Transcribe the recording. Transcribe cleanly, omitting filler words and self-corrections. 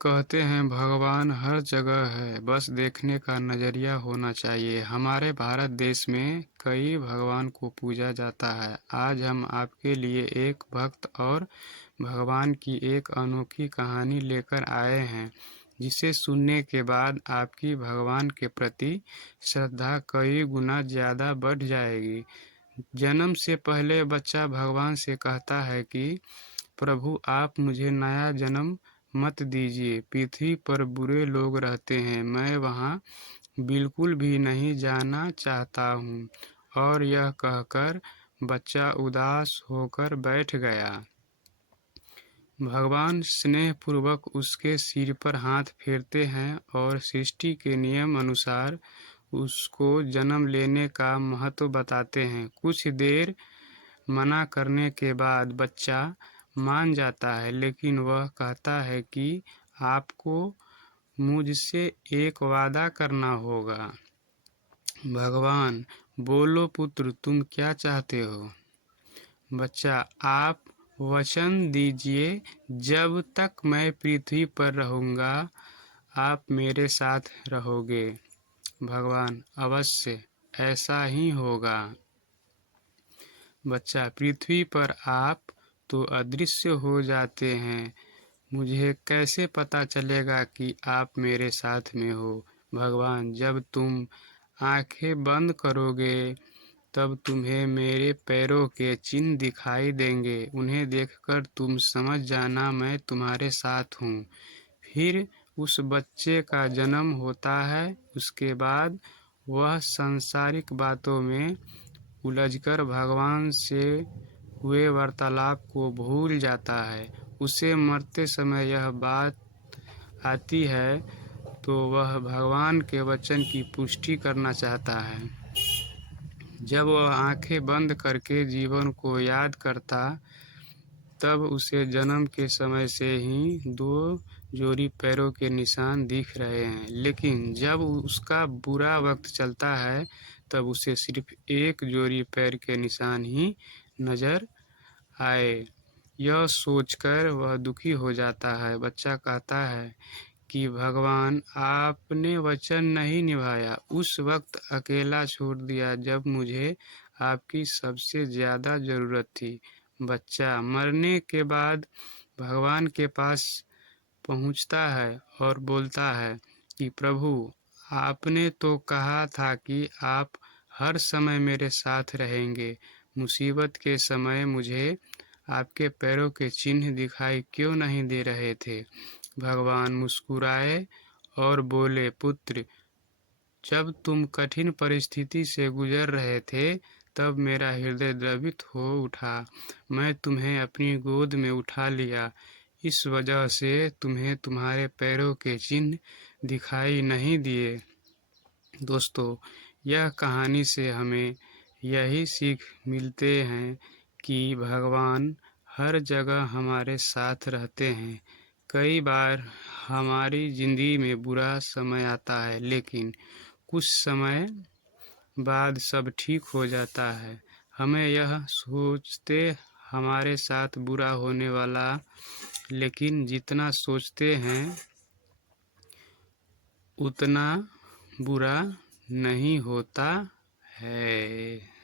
कहते हैं भगवान हर जगह है, बस देखने का नजरिया होना चाहिए। हमारे भारत देश में कई भगवान को पूजा जाता है। आज हम आपके लिए एक भक्त और भगवान की एक अनोखी कहानी लेकर आए हैं, जिसे सुनने के बाद आपकी भगवान के प्रति श्रद्धा कई गुना ज्यादा बढ़ जाएगी। जन्म से पहले बच्चा भगवान से कहता है कि प्रभु, आप मुझे नया जन्म मत दीजिए। पृथ्वी पर बुरे लोग रहते हैं, मैं वहाँ बिल्कुल भी नहीं जाना चाहता हूँ। और यह कहकर बच्चा उदास होकर बैठ गया। भगवान स्नेहपूर्वक उसके सिर पर हाथ फेरते हैं और सृष्टि के नियम अनुसार उसको जन्म लेने का महत्व बताते हैं। कुछ देर मना करने के बाद बच्चा मान जाता है, लेकिन वह कहता है कि आपको मुझसे एक वादा करना होगा। भगवान: बोलो पुत्र, तुम क्या चाहते हो? बच्चा: आप वचन दीजिए, जब तक मैं पृथ्वी पर रहूंगा आप मेरे साथ रहोगे। भगवान: अवश्य, ऐसा ही होगा। बच्चा: पृथ्वी पर आप तो अदृश्य हो जाते हैं, मुझे कैसे पता चलेगा कि आप मेरे साथ में हो? भगवान: जब तुम आंखें बंद करोगे तब तुम्हें मेरे पैरों के चिन्ह दिखाई देंगे, उन्हें देखकर तुम समझ जाना मैं तुम्हारे साथ हूँ। फिर उस बच्चे का जन्म होता है। उसके बाद वह सांसारिक बातों में उलझकर भगवान से हुए वार्तालाप को भूल जाता है। उसे मरते समय यह बात आती है तो वह भगवान के वचन की पुष्टि करना चाहता है। जब वह आंखें बंद करके जीवन को याद करता, तब उसे जन्म के समय से ही दो जोड़ी पैरों के निशान दिख रहे हैं, लेकिन जब उसका बुरा वक्त चलता है तब उसे सिर्फ एक जोड़ी पैर के निशान ही नजर आए। यह सोचकर वह दुखी हो जाता है। बच्चा कहता है कि भगवान, आपने वचन नहीं निभाया, उस वक्त अकेला छोड़ दिया जब मुझे आपकी सबसे ज्यादा जरूरत थी। बच्चा मरने के बाद भगवान के पास पहुंचता है और बोलता है कि प्रभु, आपने तो कहा था कि आप हर समय मेरे साथ रहेंगे। मुसीबत के समय मुझे आपके पैरों के चिन्ह दिखाई क्यों नहीं दे रहे थे? भगवान मुस्कुराए और बोले, पुत्र, जब तुम कठिन परिस्थिति से गुजर रहे थे तब मेरा हृदय द्रवित हो उठा। मैं तुम्हें अपनी गोद में उठा लिया। इस वजह से तुम्हें तुम्हारे पैरों के चिन्ह दिखाई नहीं दिए। दोस्तों, यह कहानी से हमें यही सीख मिलते हैं कि भगवान हर जगह हमारे साथ रहते हैं। कई बार हमारी ज़िंदगी में बुरा समय आता है, लेकिन कुछ समय बाद सब ठीक हो जाता है। हमें यह सोचते हमारे साथ बुरा होने वाला, लेकिन जितना सोचते हैं उतना बुरा नहीं होता है।